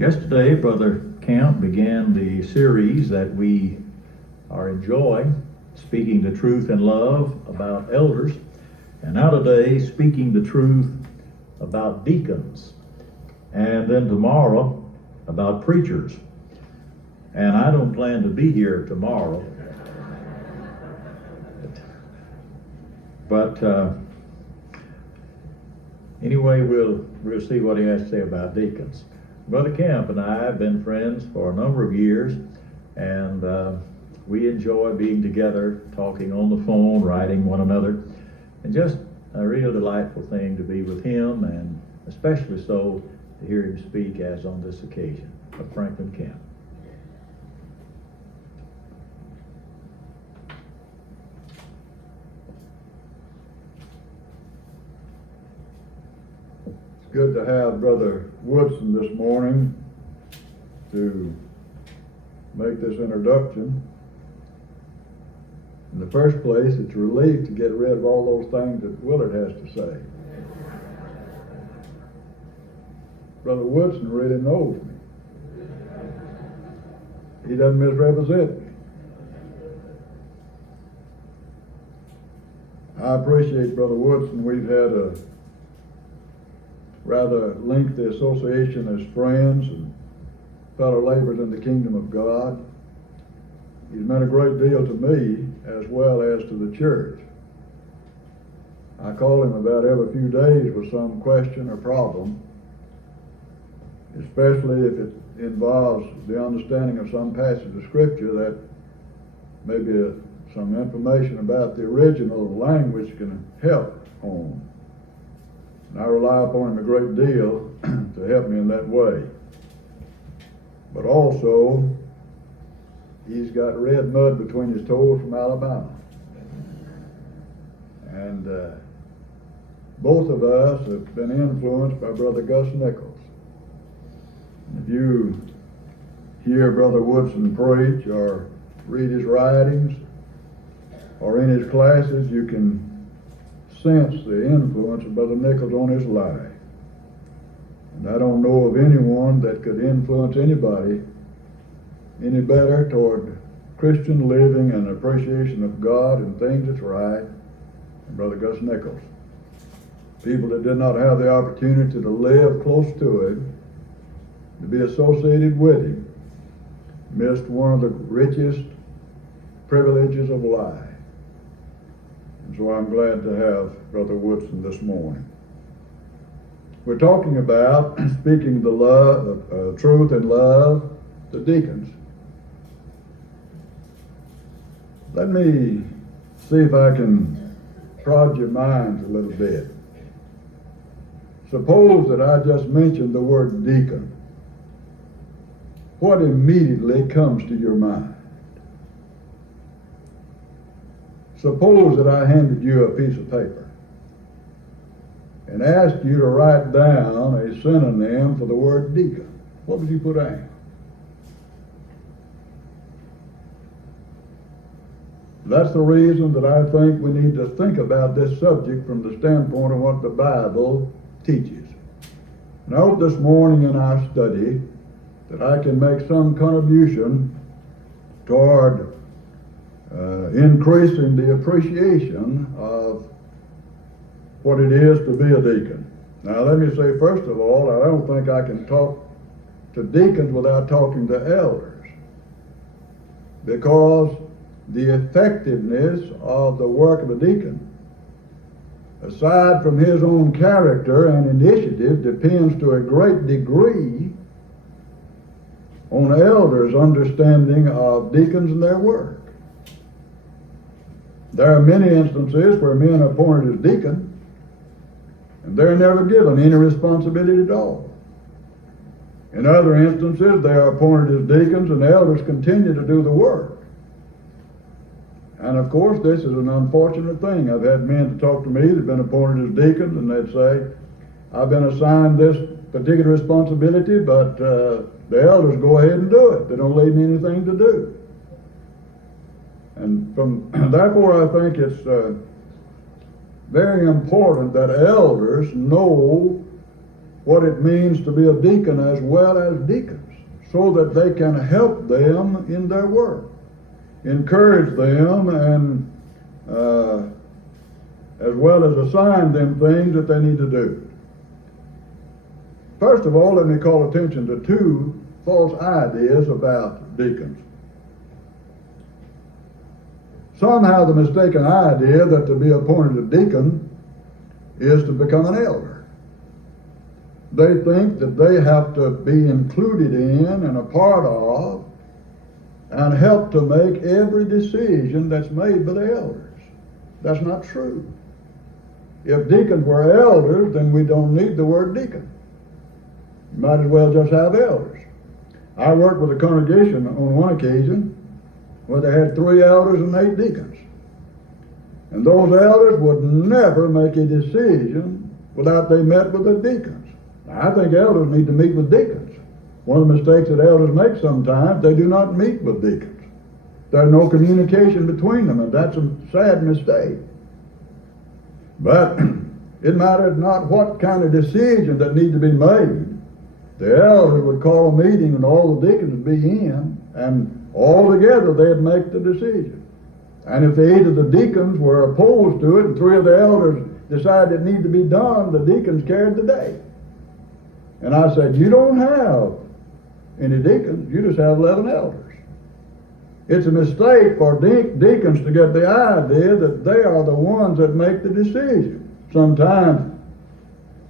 Yesterday, Brother Camp began the series that we are enjoying, Speaking the Truth in Love about elders, and now today, Speaking the Truth about deacons, and then tomorrow about preachers. And I don't plan to be here tomorrow, but anyway, we'll see what he has to say about deacons. Brother Camp and I have been friends for a number of years, and we enjoy being together, talking on the phone, writing one another, and just a real delightful thing to be with him, and especially so to hear him speak as on this occasion of Franklin Camp. Good to have Brother Woodson this morning to make this introduction. In the first place, it's a relief to get rid of all those things that Willard has to say. Brother Woodson really knows me. He doesn't misrepresent me. I appreciate Brother Woodson. We've had a rather lengthy association as friends and fellow laborers in the kingdom of God. He's meant a great deal to me as well as to the church. I call him about every few days with some question or problem, especially if it involves the understanding of some passage of Scripture that maybe some information about the original language can help on. And I rely upon him a great deal to help me in that way. But also, he's got red mud between his toes from Alabama. And both of us have been influenced by Brother Gus Nichols. If you hear Brother Woodson preach or read his writings or in his classes, you can sense the influence of Brother Nichols on his life. And I don't know of anyone that could influence anybody any better toward Christian living and appreciation of God and things that's right than Brother Gus Nichols. People that did not have the opportunity to live close to him, to be associated with him, missed one of the richest privileges of life. And so I'm glad to have Brother Woodson this morning. We're talking about speaking the love, truth and love to deacons. Let me see if I can prod your minds a little bit. Suppose that I just mentioned the word deacon. What immediately comes to your mind? Suppose that I handed you a piece of paper and asked you to write down a synonym for the word deacon. What would you put down? That's the reason that I think we need to think about this subject from the standpoint of what the Bible teaches. And I hope this morning in our study that I can make some contribution toward increasing the appreciation of what it is to be a deacon. Now let me say first of all, I don't think I can talk to deacons without talking to elders, because the effectiveness of the work of a deacon, aside from his own character and initiative, depends to a great degree on elders' understanding of deacons and their work. There are many instances where men are appointed as deacon and they're never given any responsibility at all. In other instances, they are appointed as deacons and elders continue to do the work. And of course, this is an unfortunate thing. I've had men to talk to me that have been appointed as deacons, and they'd say, I've been assigned this particular responsibility, but the elders go ahead and do it. They don't leave me anything to do. And therefore, I think it's very important that elders know what it means to be a deacon as well as deacons, so that they can help them in their work, encourage them, and as well as assign them things that they need to do. First of all, let me call attention to two false ideas about deacons. Some have the mistaken idea that to be appointed a deacon is to become an elder. They think that they have to be included in and a part of and help to make every decision that's made by the elders. That's not true. If deacons were elders, then we don't need the word deacon. You might as well just have elders. I worked with a congregation on one occasion where they had 3 elders and 8 deacons. And those elders would never make a decision without they met with the deacons. Now, I think elders need to meet with deacons. One of the mistakes that elders make sometimes, they do not meet with deacons. There's no communication between them, and that's a sad mistake. But it matters not what kind of decision that need to be made. The elders would call a meeting and all the deacons would be in, and all together they'd make the decision. And if the 8 of the deacons were opposed to it and 3 of the elders decided it needed to be done, the deacons carried the day. And I said, you don't have any deacons, you just have 11 elders. It's a mistake for deacons to get the idea that they are the ones that make the decision. Sometimes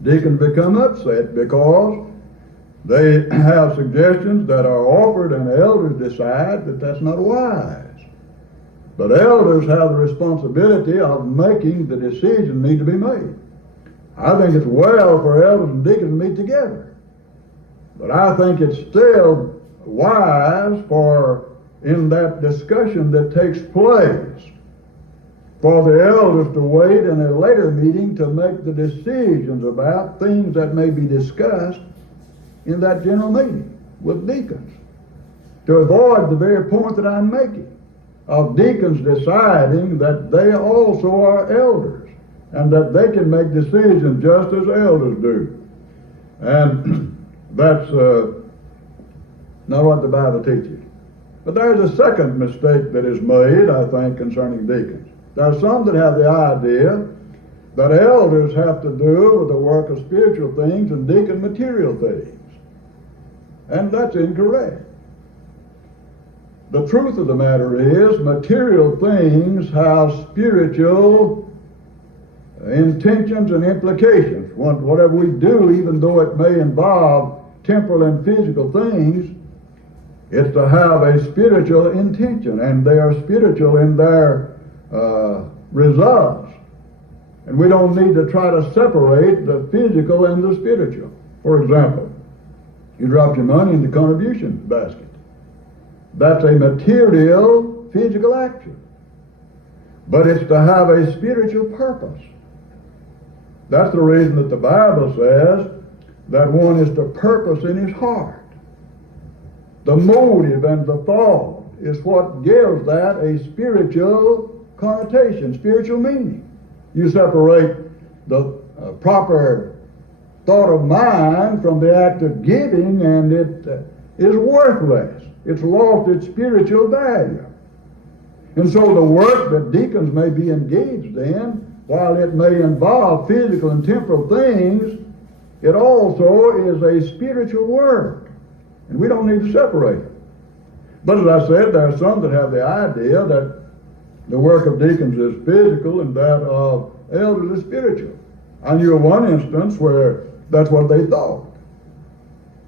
deacons become upset because they have suggestions that are offered and the elders decide that that's not wise. But elders have the responsibility of making the decision need to be made. I think it's well for elders and deacons to meet together. But I think it's still wise for, in that discussion that takes place, for the elders to wait in a later meeting to make the decisions about things that may be discussed in that general meeting with deacons, to avoid the very point that I'm making of deacons deciding that they also are elders and that they can make decisions just as elders do. And that's not what the Bible teaches. But there's a second mistake that is made, I think, concerning deacons. There are some that have the idea that elders have to do with the work of spiritual things and deacon material things. And that's incorrect. The truth of the matter is, material things have spiritual intentions and implications. Whatever we do, even though it may involve temporal and physical things, it's to have a spiritual intention, and they are spiritual in their results. And we don't need to try to separate the physical and the spiritual. For example, you drop your money in the contribution basket. That's a material, physical action. But it's to have a spiritual purpose. That's the reason that the Bible says that one is to purpose in his heart. The motive and the thought is what gives that a spiritual connotation, spiritual meaning. You separate the proper thought of mind from the act of giving, and it is worthless. It's lost its spiritual value. And so the work that deacons may be engaged in, while it may involve physical and temporal things, it also is a spiritual work. And we don't need to separate it. But as I said, there are some that have the idea that the work of deacons is physical and that of elders is spiritual. I knew of one instance where that's what they thought.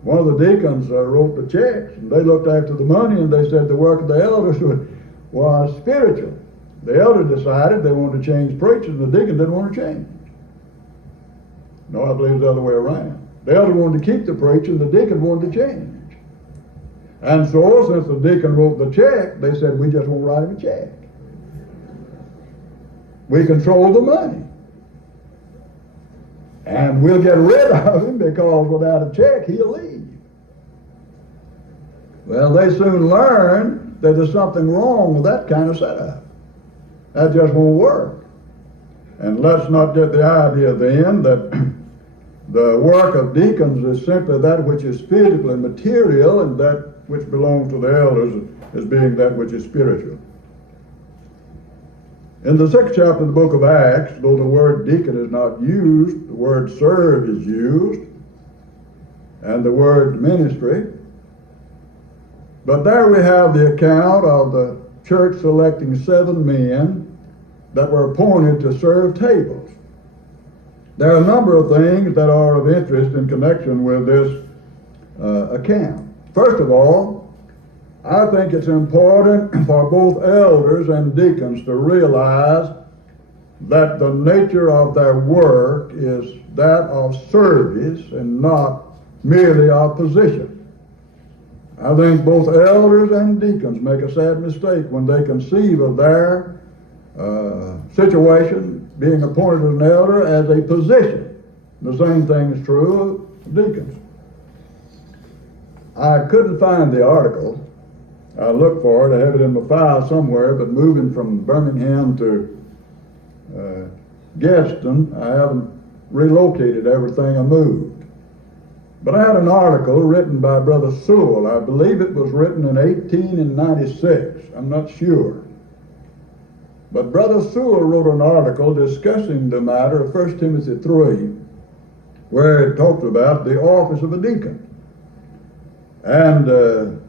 One of the deacons wrote the checks, and they looked after the money, and they said the work of the elders was spiritual. The elders decided they wanted to change preachers, and the deacon didn't want to change. No, I believe it's the other way around. The elder wanted to keep the preacher, and the deacon wanted to change. And so, since the deacon wrote the check, they said, we just won't write him a check. We control the money. And we'll get rid of him because without a check, he'll leave. Well, they soon learned that there's something wrong with that kind of setup. That just won't work. And let's not get the idea then that The work of deacons is simply that which is physical and material, and that which belongs to the elders as being that which is spiritual. In the 6th chapter of the book of Acts, though the word deacon is not used, the word serve is used, and the word ministry. But there we have the account of the church selecting 7 men that were appointed to serve tables. There are a number of things that are of interest in connection with this account. First of all, I think it's important for both elders and deacons to realize that the nature of their work is that of service and not merely of position. I think both elders and deacons make a sad mistake when they conceive of their situation, being appointed as an elder, as a position. The same thing is true of deacons. I couldn't find the article. I looked for it. I have it in my file somewhere, but moving from Birmingham to Gadsden, I haven't relocated everything I moved. But I had an article written by Brother Sewell. I believe it was written in 1896. I'm not sure. But Brother Sewell wrote an article discussing the matter of 1 Timothy 3, where it talked about the office of a deacon. And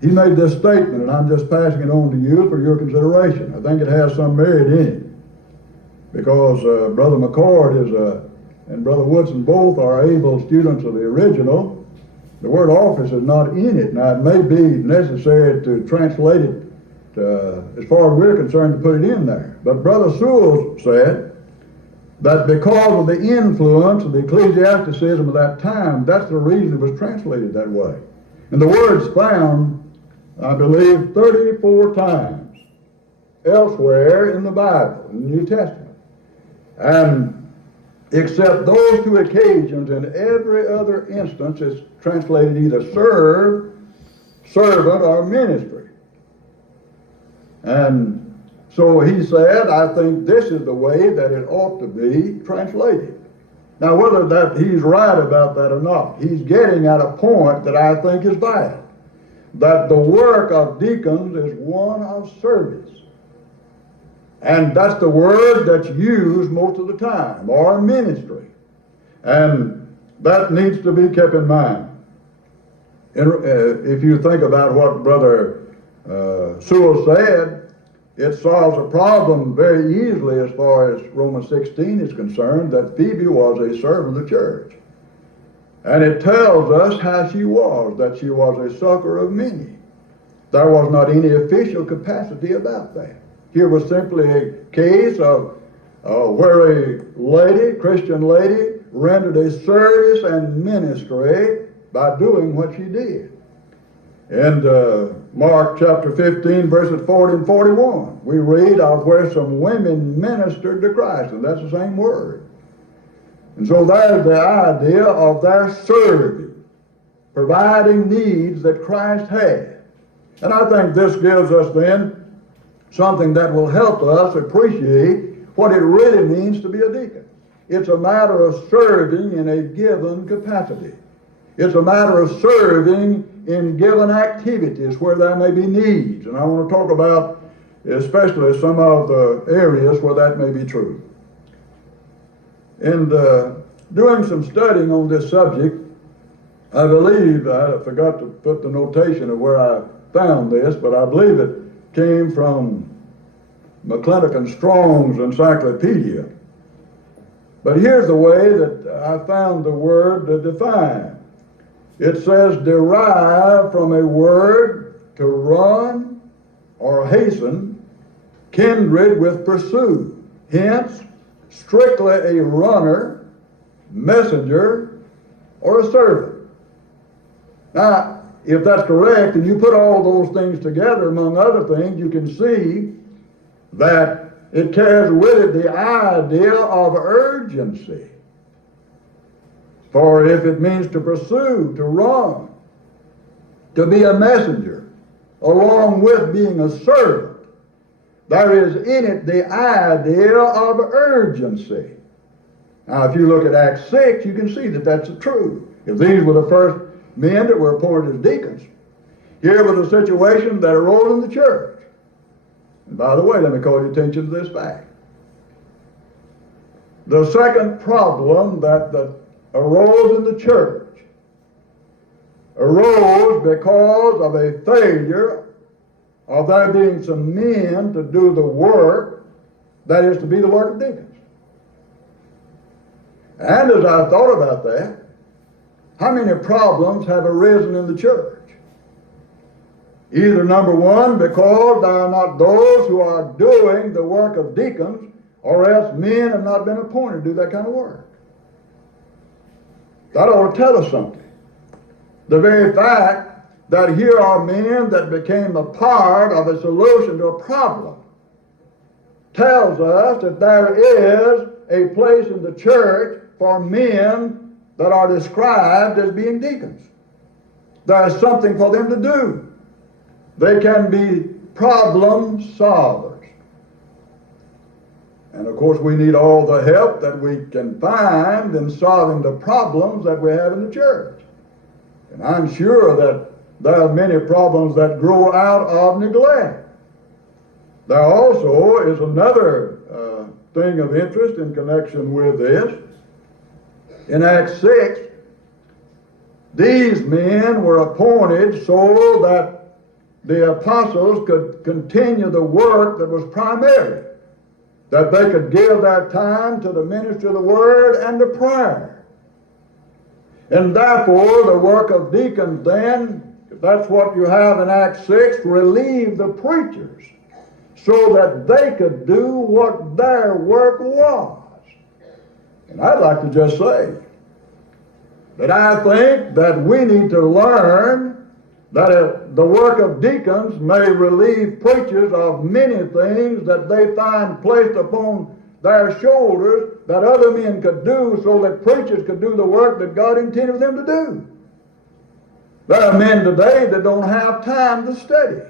he made this statement, and I'm just passing it on to you for your consideration. I think it has some merit in it, because Brother McCord and Brother Woodson both are able students of the original. The word office is not in it. Now, it may be necessary to translate it, as far as we're concerned, to put it in there. But Brother Sewell said that because of the influence of the ecclesiasticism of that time, that's the reason it was translated that way. And the word's found, I believe, 34 times elsewhere in the Bible, in the New Testament. And except those 2 occasions, in every other instance, it's translated either serve, servant, or ministry. And so he said, I think this is the way that it ought to be translated. Now, whether that he's right about that or not, he's getting at a point that I think is vital. That the work of deacons is one of service. And that's the word that's used most of the time, or ministry. And that needs to be kept in mind. If you think about what Brother Sewell said, it solves a problem very easily as far as Romans 16 is concerned, that Phoebe was a servant of the church. And it tells us how she was, that she was a succor of many. There was not any official capacity about that. Here was simply a case of where a lady, Christian lady, rendered a service and ministry by doing what she did. In Mark chapter 15, verses 40 and 41, we read of where some women ministered to Christ, and that's the same word. And so there's the idea of their serving, providing needs that Christ had. And I think this gives us then something that will help us appreciate what it really means to be a deacon. It's a matter of serving in a given capacity. It's a matter of serving in given activities where there may be needs. And I want to talk about especially some of the areas where that may be true. And doing some studying on this subject, I believe, I forgot to put the notation of where I found this, but I believe it came from McClintock and Strong's Encyclopedia. But here's the way that I found the word to define. It says, derived from a word to run or hasten, kindred with pursue. Hence, strictly a runner, messenger, or a servant. Now, if that's correct, and you put all those things together, among other things, you can see that it carries with it the idea of urgency. For if it means to pursue, to run, to be a messenger, along with being a servant, there is in it the idea of urgency. Now, if you look at Acts 6, you can see that that's the truth. If these were the first men that were appointed as deacons, here was a situation that arose in the church. And by the way, let me call your attention to this fact. The second problem that arose in the church arose because of a failure of there being some men to do the work that is to be the work of deacons. And as I thought about that, how many problems have arisen in the church? Either number one, because there are not those who are doing the work of deacons, or else men have not been appointed to do that kind of work. That ought to tell us something. The very fact that here are men that became a part of a solution to a problem tells us that there is a place in the church for men that are described as being deacons. There is something for them to do. They can be problem solvers. And of course we need all the help that we can find in solving the problems that we have in the church. And I'm sure that there are many problems that grow out of neglect. There also is another thing of interest in connection with this. In Acts 6, these men were appointed so that the apostles could continue the work that was primary, that they could give their time to the ministry of the word and to prayer. And therefore, the work of deacons then, if that's what you have in Acts 6, relieved the preachers so that they could do what their work was. And I'd like to just say that I think that we need to learn that the work of deacons may relieve preachers of many things that they find placed upon their shoulders that other men could do so that preachers could do the work that God intended them to do. There are men today that don't have time to study.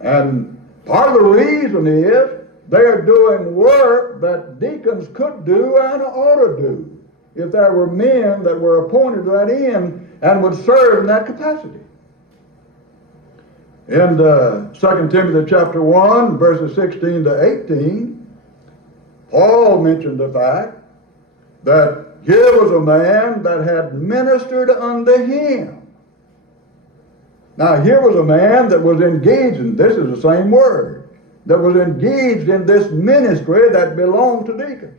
And part of the reason is they're doing work that deacons could do and ought to do if there were men that were appointed to that end and would serve in that capacity. In 2 Timothy chapter 1, verses 16 to 18, Paul mentioned the fact that here was a man that had ministered unto him. Now here was a man that was engaged in, this is the same word, that was engaged in this ministry that belonged to deacons.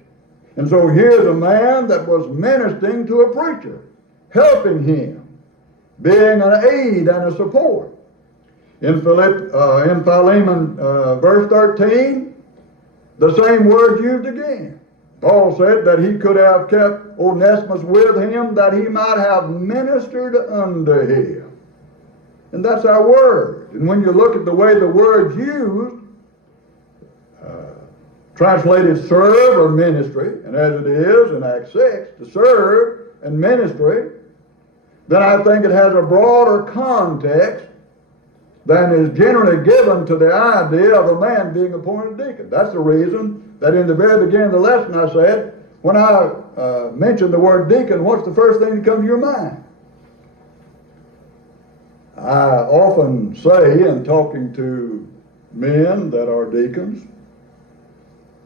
And so here's a man that was ministering to a preacher, helping him, being an aid and a support. In Philemon verse 13, the same word used again. Paul said that he could have kept Onesimus with him that he might have ministered unto him. And that's our word. And when you look at the way the word's used, translated serve or ministry, and as it is in Acts 6, to serve and ministry, then I think it has a broader context than is generally given to the idea of a man being appointed deacon. That's the reason that in the very beginning of the lesson I said, when I mention the word deacon, what's the first thing that comes to your mind? I often say in talking to men that are deacons,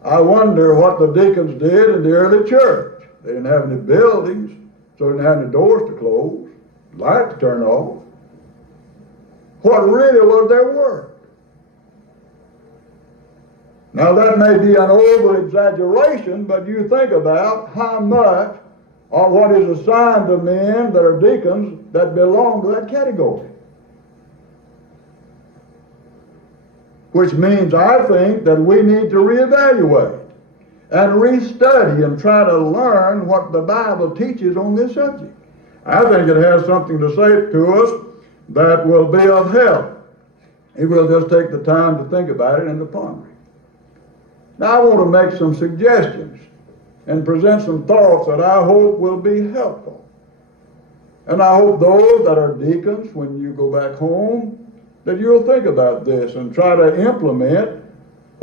I wonder what the deacons did in the early church. They didn't have any buildings, so they didn't have any doors to close, lights to turn off. What really was their work? Now that may be an over-exaggeration, but you think about how much of what is assigned to men that are deacons that belong to that category. Which means I think that we need to reevaluate and restudy and try to learn what the Bible teaches on this subject. I think it has something to say to us that will be of help if we'll just take the time to think about it and to ponder it. Now I want to make some suggestions and present some thoughts that I hope will be helpful. And I hope those that are deacons, when you go back home, that you'll think about this and try to implement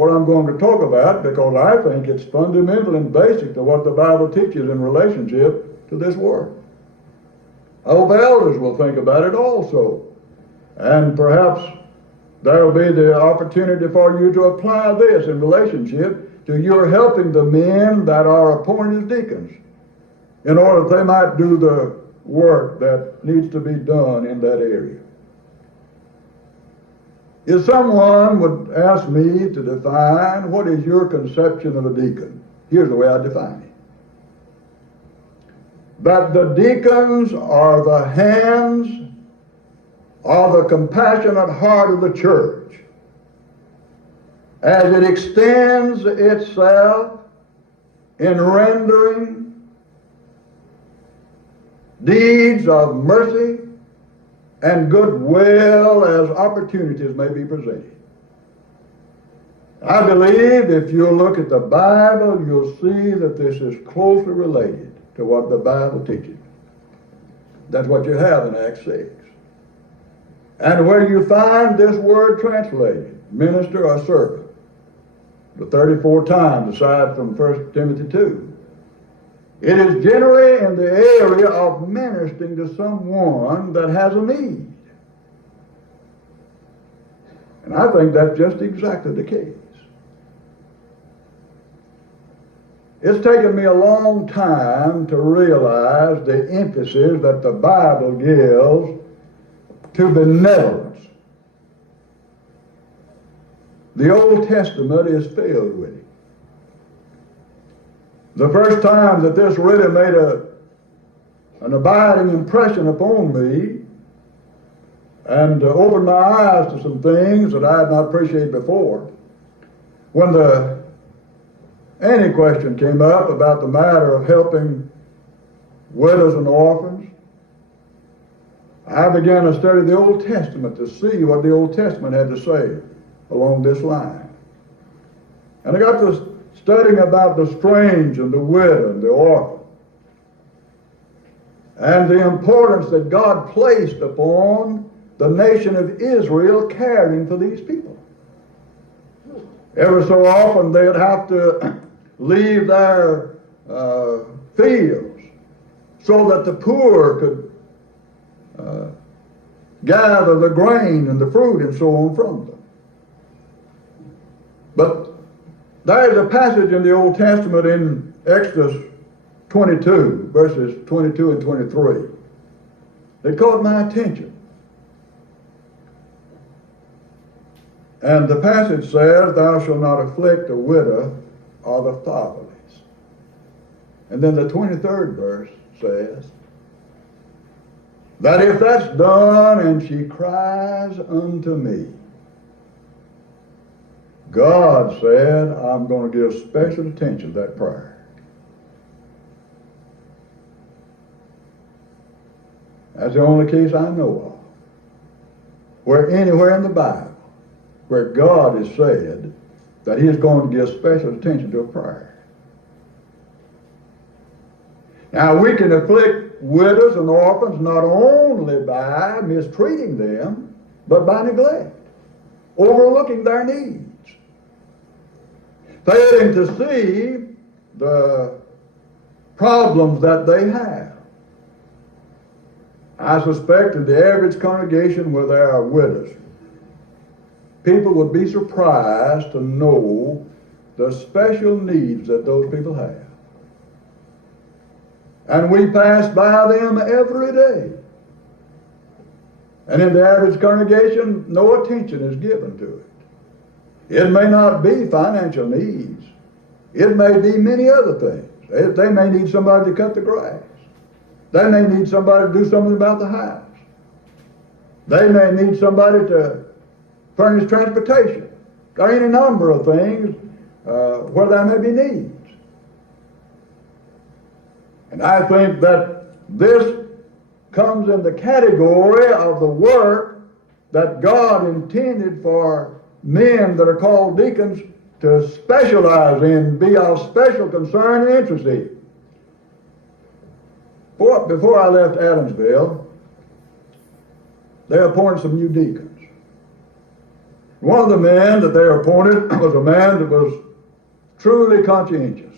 what I'm going to talk about because I think it's fundamental and basic to what the Bible teaches in relationship to this work. I hope elders will think about it also. And perhaps there will be the opportunity for you to apply this in relationship to your helping the men that are appointed as deacons in order that they might do the work that needs to be done in that area. If someone would ask me to define what is your conception of a deacon, here's the way I define it. That the deacons are the hands or the compassionate heart of the church as it extends itself in rendering deeds of mercy and goodwill as opportunities may be presented. I believe if you look at the Bible, you'll see that this is closely related to what the Bible teaches. That's what you have in Acts 6. And where you find this word translated, minister or servant, the 34 times aside from 1 Timothy 2, it is generally in the area of ministering to someone that has a need. And I think that's just exactly the case. It's taken me a long time to realize the emphasis that the Bible gives to benevolence. The Old Testament is filled with it. The first time that this really made an abiding impression upon me and opened my eyes to some things that I had not appreciated before, when the any question came up about the matter of helping widows and orphans, I began to study the Old Testament to see what the Old Testament had to say along this line. And I got to studying about the strange and the widow and the orphan and the importance that God placed upon the nation of Israel caring for these people. Ever so often they'd have to leave their fields so that the poor could gather the grain and the fruit and so on from them. But there is a passage in the Old Testament in Exodus 22, verses 22 and 23, that caught my attention. And the passage says, "Thou shalt not afflict a widow or the fatherless." And then the 23rd verse says, "That if that's done and she cries unto me, God said, I'm going to give special attention to that prayer." That's the only case I know of where anywhere in the Bible where God has said that He is going to give special attention to a prayer. Now we can afflict widows and orphans not only by mistreating them, but by neglect, overlooking their needs, failing to see the problems that they have. I suspect in the average congregation where there are widows, people would be surprised to know the special needs that those people have. And we pass by them every day. And in the average congregation, no attention is given to it. It may not be financial needs. It may be many other things. They may need somebody to cut the grass. They may need somebody to do something about the house. They may need somebody to furnish transportation. There are any number of things where there may be needs. And I think that this comes in the category of the work that God intended for men that are called deacons to specialize in, be of special concern and interest in. Before I left Adamsville, they appointed some new deacons. One of the men that they appointed was a man that was truly conscientious.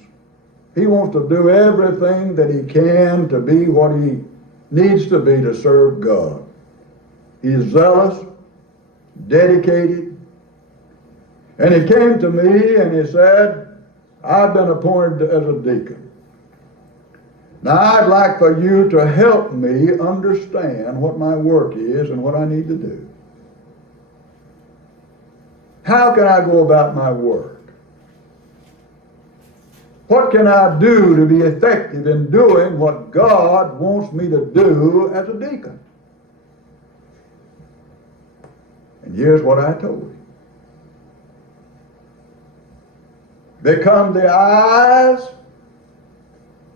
He wants to do everything that he can to be what he needs to be to serve God. He's zealous, dedicated. And he came to me and he said, I've been appointed as a deacon. Now I'd like for you to help me understand what my work is and what I need to do. How can I go about my work? What can I do to be effective in doing what God wants me to do as a deacon? And here's what I told him. Become the eyes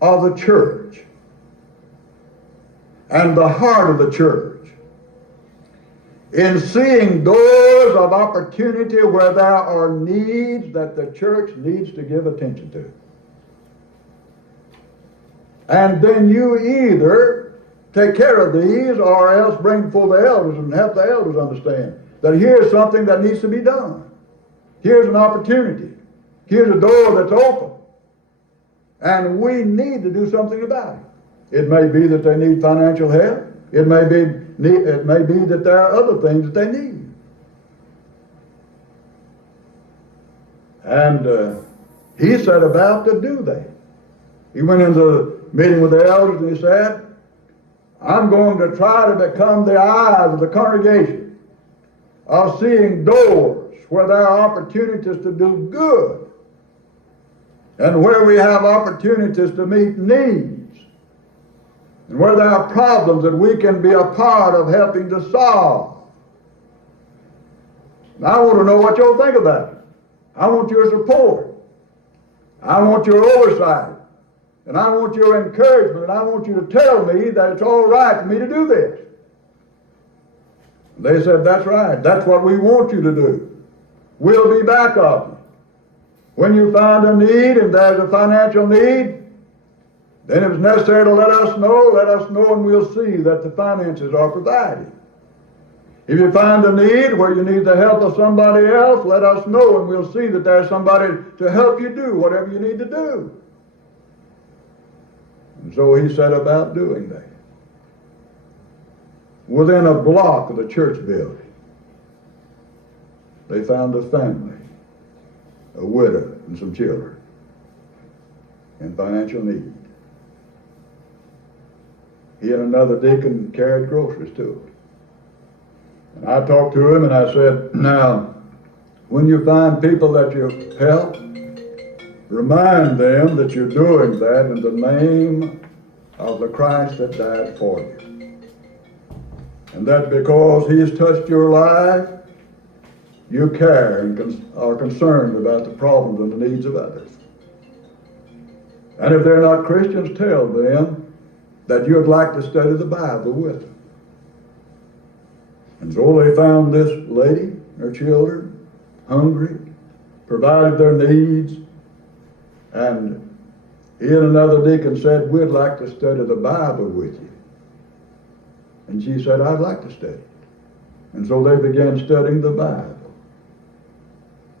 of the church and the heart of the church in seeing doors of opportunity where there are needs that the church needs to give attention to. And then you either take care of these or else bring before the elders and help the elders understand that here's something that needs to be done. Here's an opportunity. Here's a door that's open. And we need to do something about it. It may be that they need financial help. It may be that there are other things that they need. And he set about to do that. He went into the meeting with the elders and he said, I'm going to try to become the eyes of the congregation of seeing doors where there are opportunities to do good and where we have opportunities to meet needs and where there are problems that we can be a part of helping to solve. Now, I want to know what you'll think about it. I want your support. I want your oversight. And I want your encouragement. And I want you to tell me that it's all right for me to do this. They said, that's right. That's what we want you to do. We'll be back of you. When you find a need and there's a financial need, then if it's necessary to let us know, and we'll see that the finances are provided. If you find a need where you need the help of somebody else, let us know, and we'll see that there's somebody to help you do whatever you need to do. And so he set about doing that. Within a block of the church building, they found a family, a widow and some children, in financial need. He and another deacon carried groceries to them. And I talked to him and I said, now, when you find people that you help, remind them that you're doing that in the name of the Christ that died for you. And that because he has touched your life, you care and are concerned about the problems and the needs of others. And if they're not Christians, tell them that you'd like to study the Bible with them. And so they found this lady, her children, hungry, provided their needs, and he and another deacon said, we'd like to study the Bible with you. And she said, I'd like to study it. And so they began studying the Bible.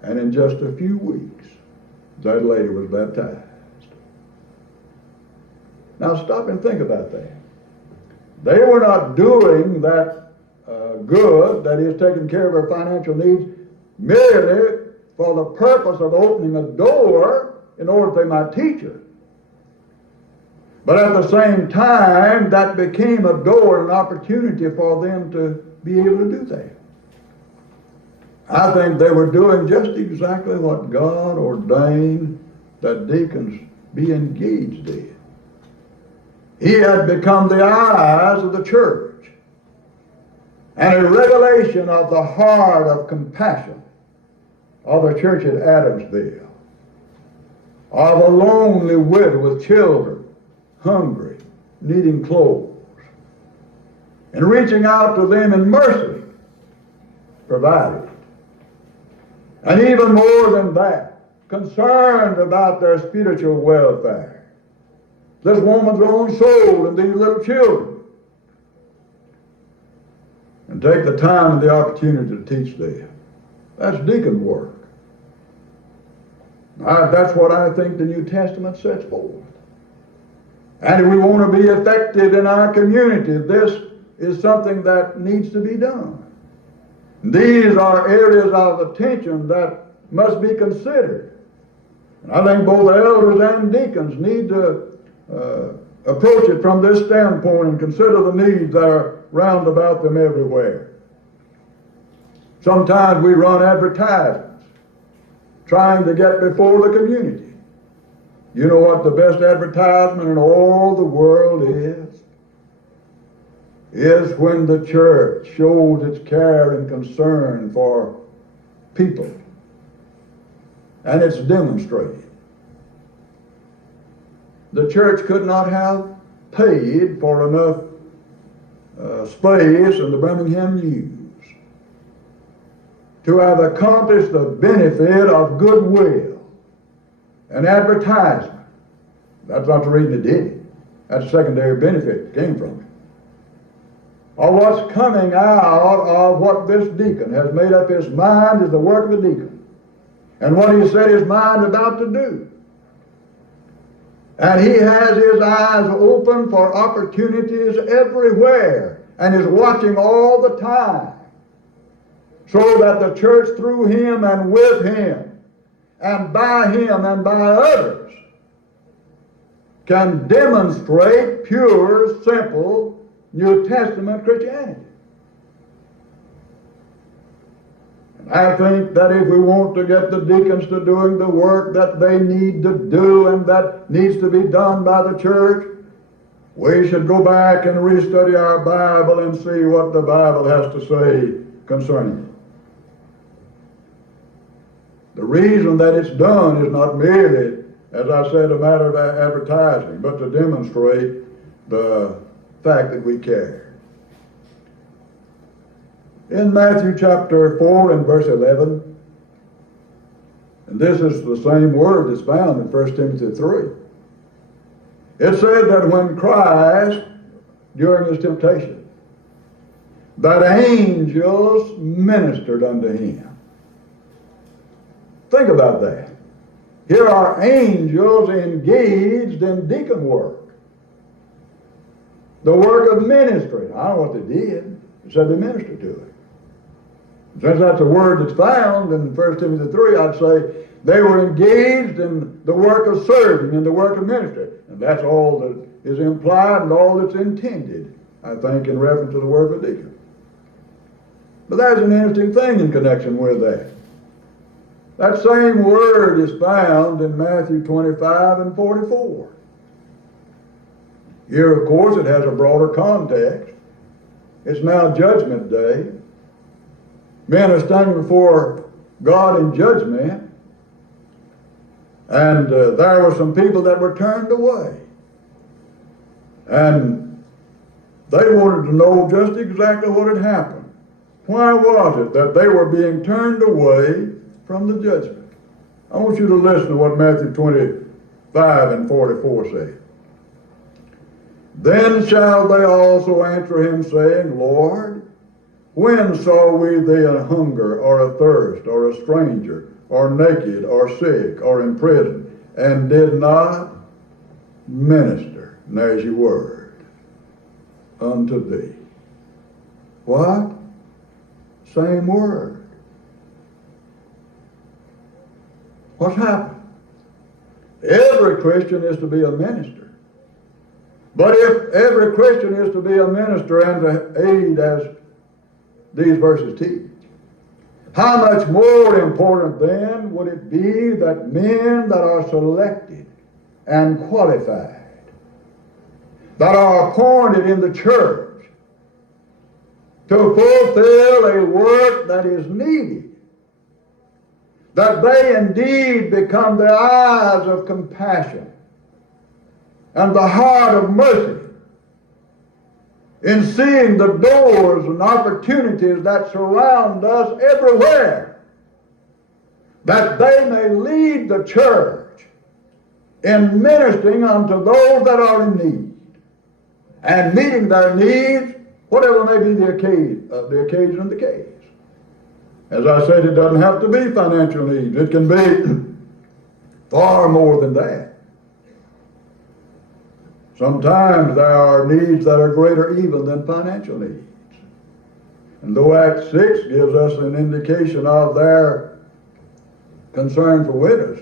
And in just a few weeks, that lady was baptized. Now stop and think about that. They were not doing that good, that is, taking care of her financial needs, merely for the purpose of opening a door in order they might teach her. But at the same time, that became a door and an opportunity for them to be able to do that. I think they were doing just exactly what God ordained that deacons be engaged in. He had become the eyes of the church and a revelation of the heart of compassion of the church at Adamsville, of a lonely widow with children, hungry, needing clothes, and reaching out to them in mercy, provided. And even more than that, concerned about their spiritual welfare. This woman's own soul and these little children. And take the time and the opportunity to teach them. That's deacon work. That's what I think the New Testament sets forth. And if we want to be effective in our community, this is something that needs to be done. These are areas of attention that must be considered. And I think both elders and deacons need to approach it from this standpoint and consider the needs that are round about them everywhere. Sometimes we run advertisements trying to get before the community. You know what the best advertisement in all the world is? Is when the church shows its care and concern for people. And it's demonstrated. The church could not have paid for enough space in the Birmingham News to have accomplished the benefit of goodwill and advertisement. That's not the reason it did it. That's a secondary benefit that came from it. Or what's coming out of what this deacon has made up his mind is the work of the deacon. And what he set his mind about to do. And he has his eyes open for opportunities everywhere and is watching all the time so that the church through him and with him and by him and by others can demonstrate pure, simple New Testament Christianity. I think that if we want to get the deacons to doing the work that they need to do and that needs to be done by the church, we should go back and restudy our Bible and see what the Bible has to say concerning it. The reason that it's done is not merely, as I said, a matter of advertising, but to demonstrate the fact that we care. In Matthew chapter 4 and verse 11, and this is the same word that's found in 1 Timothy 3. It said that when Christ, during his temptation, that angels ministered unto him. Think about that. Here are angels engaged in deacon work. The work of ministry. I don't know what they did. It said they ministered to it. Since that's a word that's found in 1 Timothy 3, I'd say they were engaged in the work of serving, in the work of ministry. And that's all that is implied and all that's intended, I think, in reference to the work of a deacon. But there's an interesting thing in connection with that. That same word is found in Matthew 25 and 44. Here, of course, it has a broader context. It's now Judgment Day. Men are standing before God in judgment, and there were some people that were turned away. And they wanted to know just exactly what had happened. Why was it that they were being turned away from the judgment? I want you to listen to what Matthew 25 and 44 say. Then shall they also answer him, saying, Lord, when saw we thee a hunger, or a thirst, or a stranger, or naked, or sick, or in prison, and did not minister, and there's your word, unto thee? What? Same word. What's happened? Every Christian is to be a minister. But if every Christian is to be a minister and to aid as these verses teach, how much more important then would it be that men that are selected and qualified, that are appointed in the church to fulfill a work that is needed, that they indeed become the eyes of compassion and the heart of mercy in seeing the doors and opportunities that surround us everywhere, that they may lead the church in ministering unto those that are in need and meeting their needs, whatever may be the occasion and the case. As I said, it doesn't have to be financial needs. It can be far more than that. Sometimes there are needs that are greater even than financial needs. And though Acts 6 gives us an indication of their concern for widows,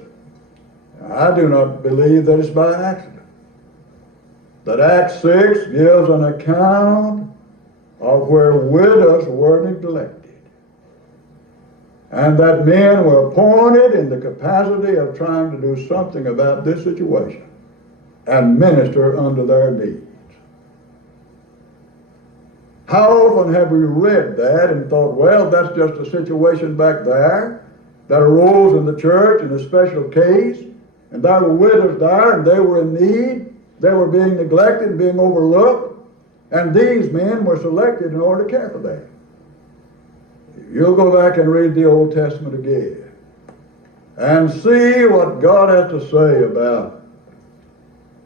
I do not believe that it's by accident. That Acts 6 gives an account of where widows were neglected, and that men were appointed in the capacity of trying to do something about this situation and minister unto their needs. How often have we read that and thought, well, that's just a situation back there that arose in the church in a special case, and there were widows there, and they were in need, they were being neglected and being overlooked, and these men were selected in order to care for them. You'll go back and read the Old Testament again and see what God has to say about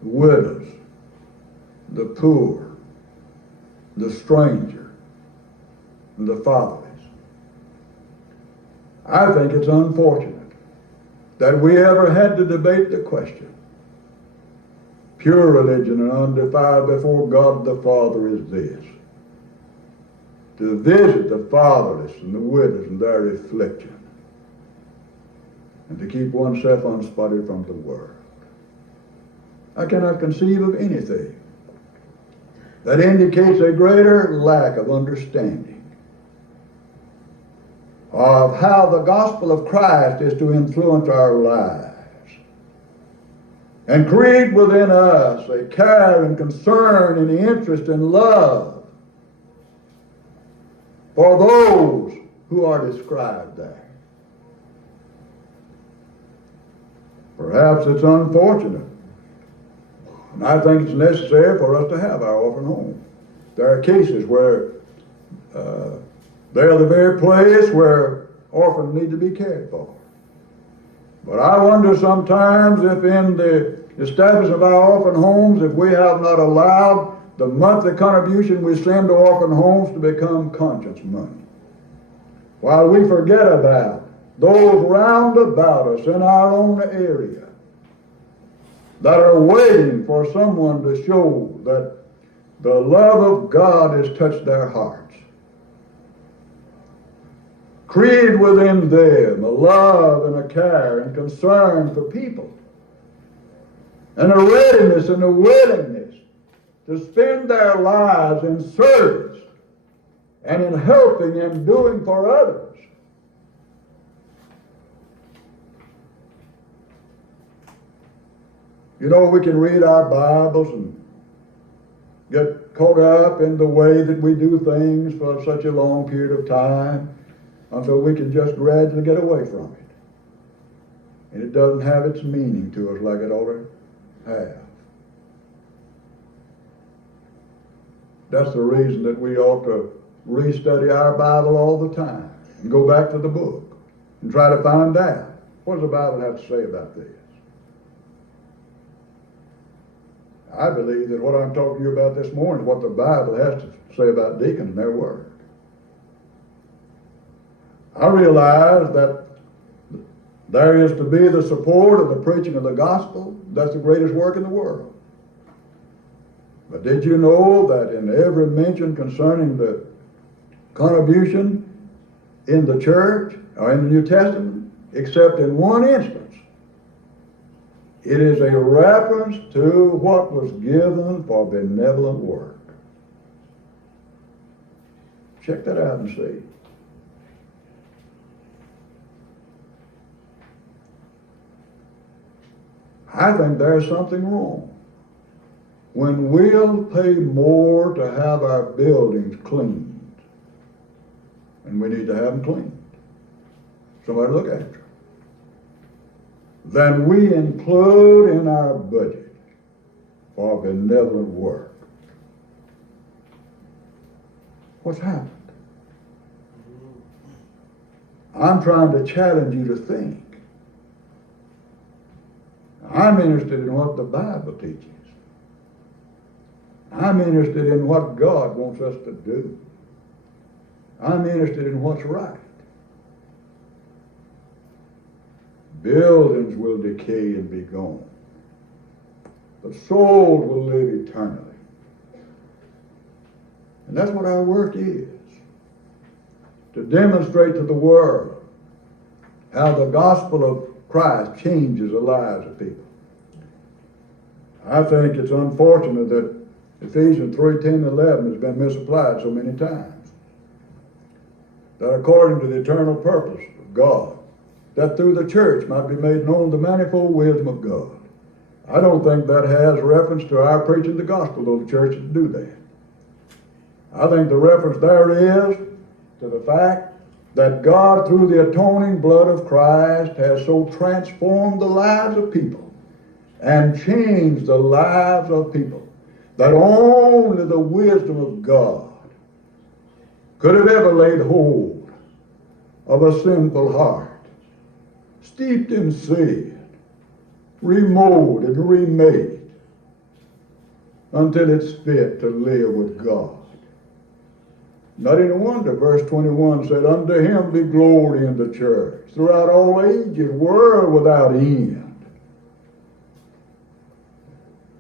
the widows, the poor, the stranger, and the fatherless. I think it's unfortunate that we ever had to debate the question. Pure religion and undefiled before God the Father is this: to visit the fatherless and the widows in their affliction, and to keep oneself unspotted from the world. I cannot conceive of anything that indicates a greater lack of understanding of how the gospel of Christ is to influence our lives and create within us a care and concern and interest and love for those who are described there. Perhaps it's unfortunate, and I think it's necessary for us to have our orphan home. There are cases where they're the very place where orphans need to be cared for. But I wonder sometimes if in the establishment of our orphan homes, if we have not allowed the monthly contribution we send to orphan homes to become conscience money, while we forget about those round about us in our own area that are waiting for someone to show that the love of God has touched their hearts. Create within them a love and a care and concern for people, and a readiness and a willingness to spend their lives in service and in helping and doing for others. You know, we can read our Bibles and get caught up in the way that we do things for such a long period of time until we can just gradually get away from it. And it doesn't have its meaning to us like it ought to have. That's the reason that we ought to restudy our Bible all the time and go back to the book and try to find out, what does the Bible have to say about this? I believe that what I'm talking to you about this morning is what the Bible has to say about deacons and their work. I realize that there is to be the support of the preaching of the gospel. That's the greatest work in the world. But did you know that in every mention concerning the contribution in the church or in the New Testament, except in one instance, it is a reference to what was given for benevolent work? Check that out and see. I think there's something wrong when we'll pay more to have our buildings cleaned, and we need to have them cleaned, somebody look after them, than we include in our budget for benevolent work. What's happened? I'm trying to challenge you to think. I'm interested in what the Bible teaches. I'm interested in what God wants us to do. I'm interested in what's right. Buildings will decay and be gone, but souls will live eternally. And that's what our work is, to demonstrate to the world how the gospel of Christ changes the lives of people. I think it's unfortunate that Ephesians 3:10 and 11 has been misapplied so many times. That according to the eternal purpose of God, that through the church might be made known the manifold wisdom of God. I don't think that has reference to our preaching the gospel, though the churches do that. I think the reference there is to the fact that God, through the atoning blood of Christ, has so transformed the lives of people and changed the lives of people that only the wisdom of God could have ever laid hold of a sinful heart, steeped in sin, remolded and remade until it's fit to live with God. Not any wonder, verse 21 said, unto him be glory in the church throughout all ages, world without end.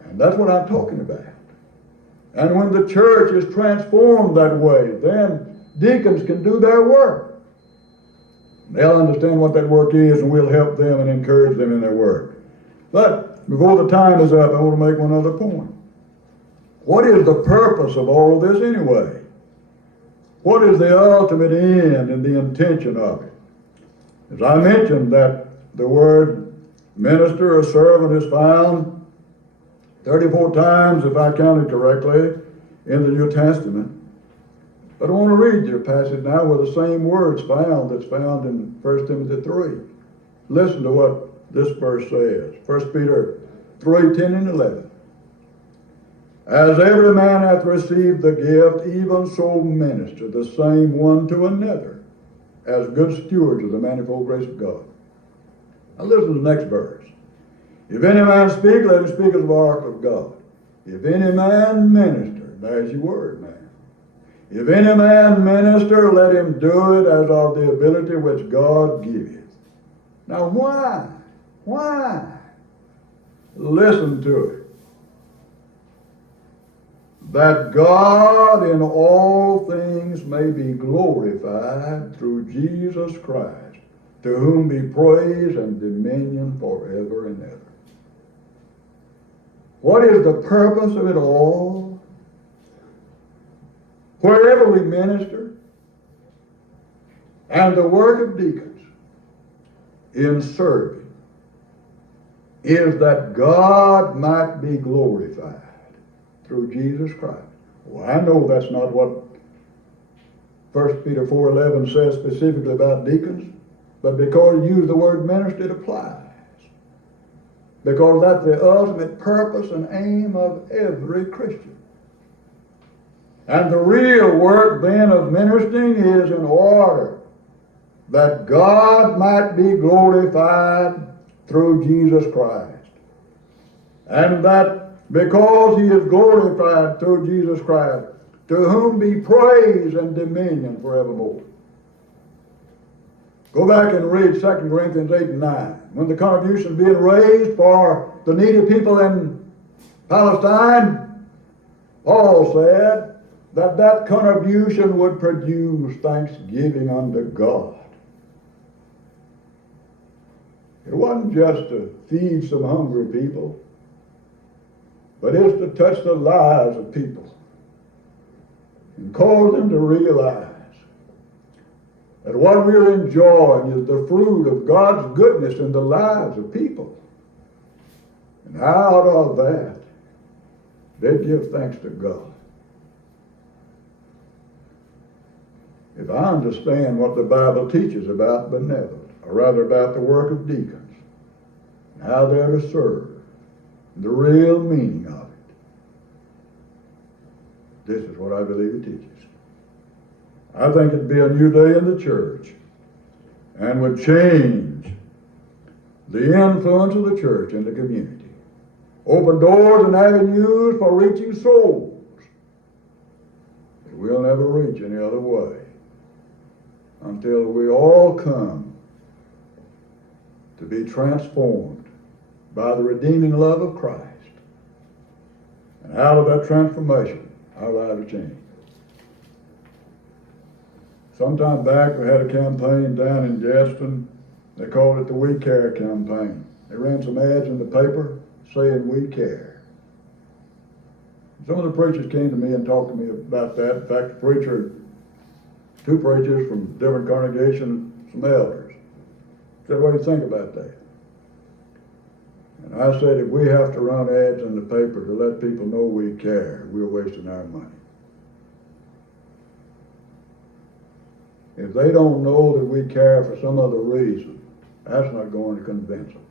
And that's what I'm talking about. And when the church is transformed that way, then deacons can do their work. They'll understand what that work is, and we'll help them and encourage them in their work. But before the time is up, I want to make one other point. What is the purpose of all of this anyway? What is the ultimate end and the intention of it? As I mentioned, that the word minister or servant is found 34 times, if I counted correctly, in the New Testament. But I want to read you a passage now where the same word's found that's found in 1 Timothy 3. Listen to what this verse says. 1 Peter 3:10 and 11. As every man hath received the gift, even so minister the same one to another, as good stewards of the manifold grace of God. Now listen to the next verse. If any man speak, let him speak as the oracle of God. If any man minister, there's your word, man. If any man minister, let him do it as of the ability which God giveth. Now why? Why? Listen to it. That God in all things may be glorified through Jesus Christ, to whom be praise and dominion forever and ever. What is the purpose of it all? Wherever we minister, and the work of deacons in serving, is that God might be glorified through Jesus Christ. Well, I know that's not what 1 Peter 4:11 says specifically about deacons, but because you use the word minister, it applies. Because that's the ultimate purpose and aim of every Christian. And the real work then of ministering is in order that God might be glorified through Jesus Christ. And that because he is glorified through Jesus Christ, to whom be praise and dominion forevermore. Go back and read 2 Corinthians 8 and 9. When the contribution being raised for the needy people in Palestine, Paul said that that contribution would produce thanksgiving unto God. It wasn't just to feed some hungry people, but it's to touch the lives of people and cause them to realize that what we're enjoying is the fruit of God's goodness in the lives of people. And out of that, they give thanks to God. If I understand what the Bible teaches about benevolence, or rather about the work of deacons, and how they're to serve, the real meaning of it, this is what I believe it teaches. I think it'd be a new day in the church and would change the influence of the church in the community. Open doors and avenues for reaching souls that we'll never reach any other way until we all come to be transformed by the redeeming love of Christ. And out of that transformation, our lives are changed. Sometime back, we had a campaign down in Gadsden. They called it the We Care campaign. They ran some ads in the paper saying, "We care." Some of the preachers came to me and talked to me about that. In fact, two preachers from different congregations, some elders, said, "What do you think about that?" And I said, if we have to run ads in the paper to let people know we care, we're wasting our money. If they don't know that we care for some other reason, that's not going to convince them.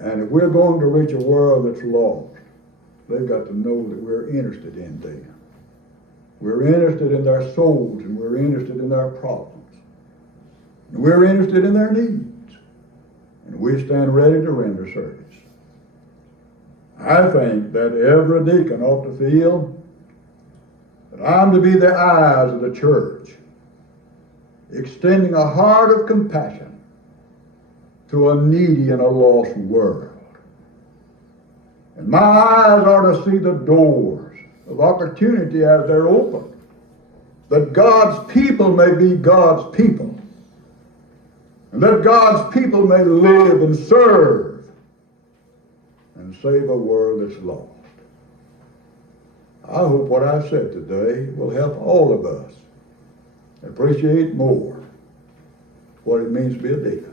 And if we're going to reach a world that's lost, they've got to know that we're interested in them. We're interested in their souls, and we're interested in their problems. And we're interested in their needs. And we stand ready to render service. I think that every deacon ought to feel that I'm to be the eyes of the church, extending a heart of compassion to a needy and a lost world. And my eyes are to see the doors of opportunity as they're open, that God's people may be God's people, and that God's people may live and serve and save a world that's lost. I hope what I said today will help all of us appreciate more what it means to be a deacon.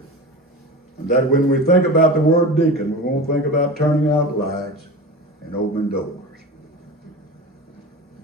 And that when we think about the word deacon, we won't think about turning out lights and opening doors.